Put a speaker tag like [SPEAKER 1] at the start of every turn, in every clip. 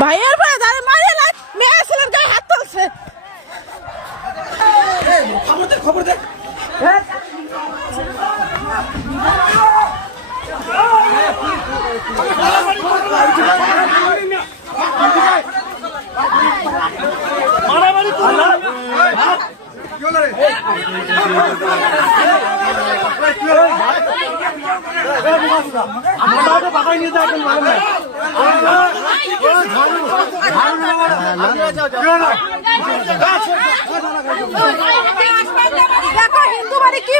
[SPEAKER 1] ভাইয়ের ভাই দাঁড়ে মারে লাগ মেয়ে ছেলের গায়ে হাত তুলছে।
[SPEAKER 2] খবর দে খবর দে
[SPEAKER 1] মারামারি আমরা পাকাই নিয়ে যাই মারামারি দেখো হিন্দু মানে কি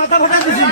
[SPEAKER 2] মাথা ফোটা দিছি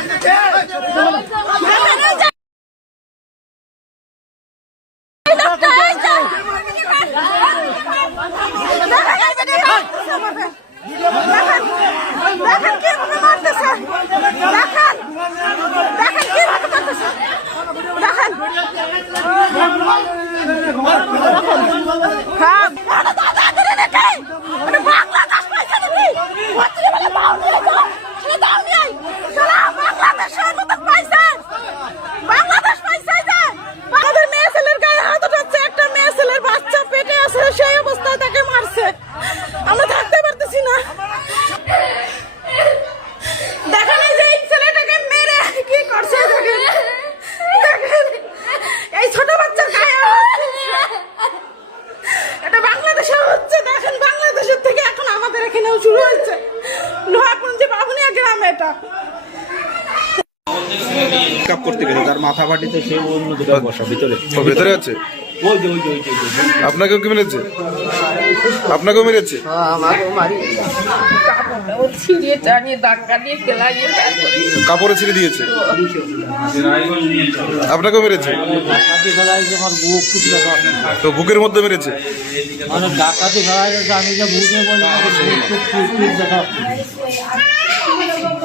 [SPEAKER 3] তার মাথা
[SPEAKER 4] আছে? আপনাকেও মেরেছে? আপনাকেও মেরেছে? কাপড়ে ছিঁড়ে দিয়েছে? আপনাকেও মেরেছে? তো বুকের মধ্যে মেরেছে?
[SPEAKER 5] আমি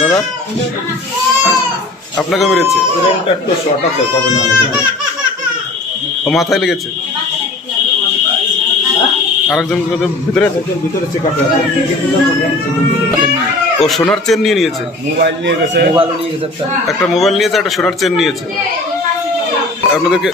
[SPEAKER 4] দাদা? আপনাকে মেরেছে। ও মাথায় লেগেছে। আরেকজন ভিতরে
[SPEAKER 3] ভিতরে
[SPEAKER 4] ও সোনার চেন নিয়ে নিয়েছে।
[SPEAKER 3] মোবাইল নিয়ে গেছে
[SPEAKER 5] মোবাইল নিয়ে গেছে একটা
[SPEAKER 4] মোবাইল নিয়েছে একটা সোনার চেন নিয়েছে। আপনাদেরকে